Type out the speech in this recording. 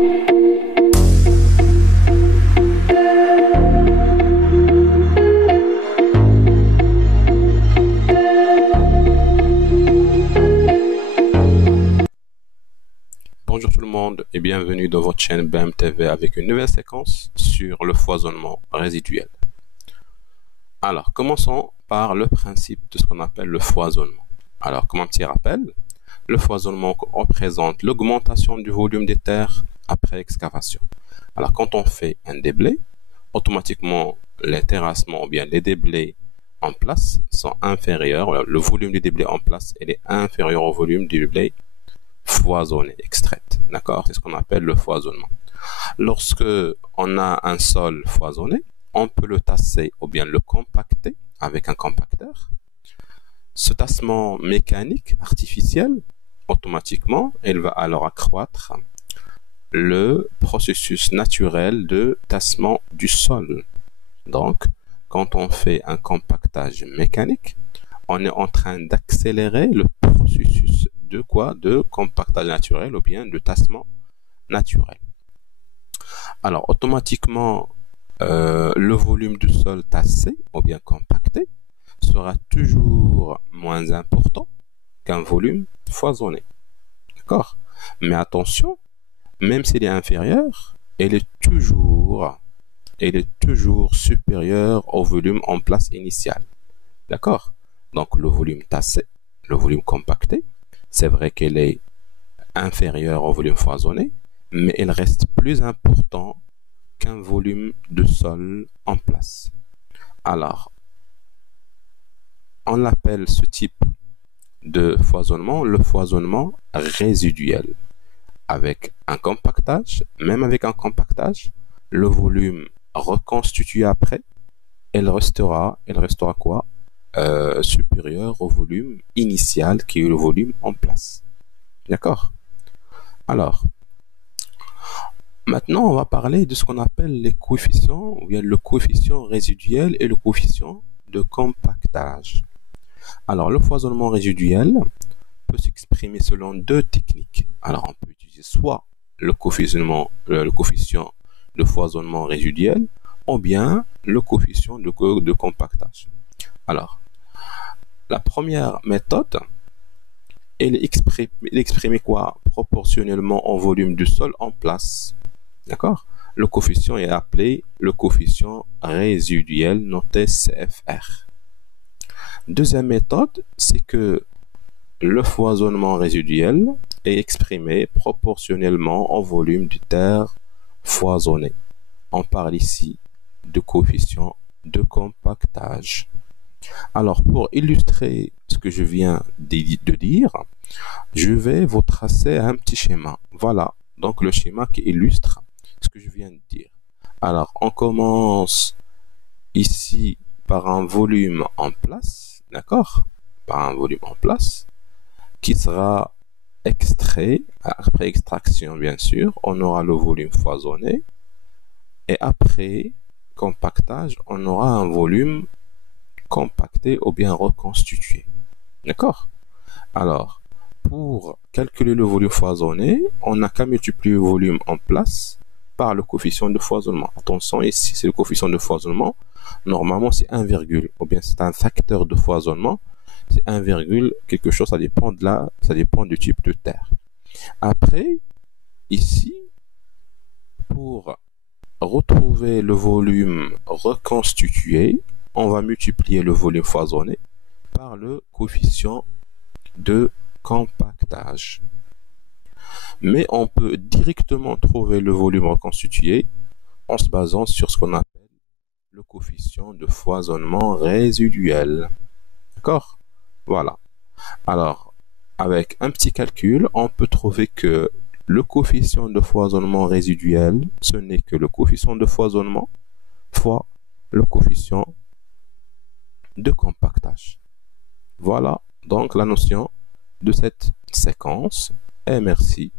Bonjour tout le monde et bienvenue dans votre chaîne BEM TV avec une nouvelle séquence sur le foisonnement résiduel. Alors, commençons par le principe de ce qu'on appelle le foisonnement. Alors, comme un petit rappel, le foisonnement représente l'augmentation du volume des terres après excavation. Alors, quand on fait un déblai, automatiquement les terrassements ou bien les déblais en place sont inférieurs. Le volume du déblai en place est inférieur au volume du déblai foisonné, extraite. D'accord? C'est ce qu'on appelle le foisonnement. Lorsque on a un sol foisonné, on peut le tasser ou bien le compacter avec un compacteur. Ce tassement mécanique artificiel, automatiquement, il va alors accroître le processus naturel de tassement du sol. Donc, quand on fait un compactage mécanique, on est en train d'accélérer le processus de quoi? De compactage naturel ou bien de tassement naturel. Alors, automatiquement, le volume du sol tassé ou bien compacté sera toujours moins important qu'un volume foisonné. D'accord? Mais attention, même s'il est inférieur, il est toujours supérieur au volume en place initial. D'accord? Donc, le volume tassé, le volume compacté, c'est vrai qu'il est inférieur au volume foisonné, mais il reste plus important qu'un volume de sol en place. Alors, on appelle ce type de foisonnement le foisonnement résiduel. Avec un compactage, même avec un compactage, le volume reconstitué après, il restera quoi? Supérieur au volume initial qui est le volume en place. D'accord? Alors, maintenant, on va parler de ce qu'on appelle les coefficients, ou bien le coefficient résiduel et le coefficient de compactage. Alors, le foisonnement résiduel peut s'exprimer selon deux techniques. Alors, on peut utiliser soit le coefficient de foisonnement résiduel, ou bien le coefficient de compactage. Alors, la première méthode, elle exprime quoi? Proportionnellement au volume du sol en place. D'accord? Le coefficient est appelé le coefficient résiduel, noté CFR. Deuxième méthode, c'est que le foisonnement résiduel est exprimé proportionnellement au volume du terre foisonné. On parle ici de coefficient de compactage. Alors, pour illustrer ce que je viens de dire, je vais vous tracer un petit schéma. Voilà, donc le schéma qui illustre ce que je viens de dire. Alors, on commence ici par un volume en place, d'accord? Par un volume en place qui sera extrait, après extraction bien sûr, on aura le volume foisonné et après compactage, on aura un volume compacté ou bien reconstitué. D'accord? Alors, pour calculer le volume foisonné, on n'a qu'à multiplier le volume en place par le coefficient de foisonnement. Attention, ici, c'est le coefficient de foisonnement. Normalement, c'est 1, ou bien c'est un facteur de foisonnement. C'est 1, quelque chose, ça dépend du type de terre. Après, ici, pour retrouver le volume reconstitué, on va multiplier le volume foisonné par le coefficient de compactage. Mais on peut directement trouver le volume reconstitué en se basant sur ce qu'on appelle le coefficient de foisonnement résiduel. D'accord? Voilà. Alors, avec un petit calcul, on peut trouver que le coefficient de foisonnement résiduel, ce n'est que le coefficient de foisonnement fois le coefficient de compactage. Voilà donc la notion de cette séquence et merci.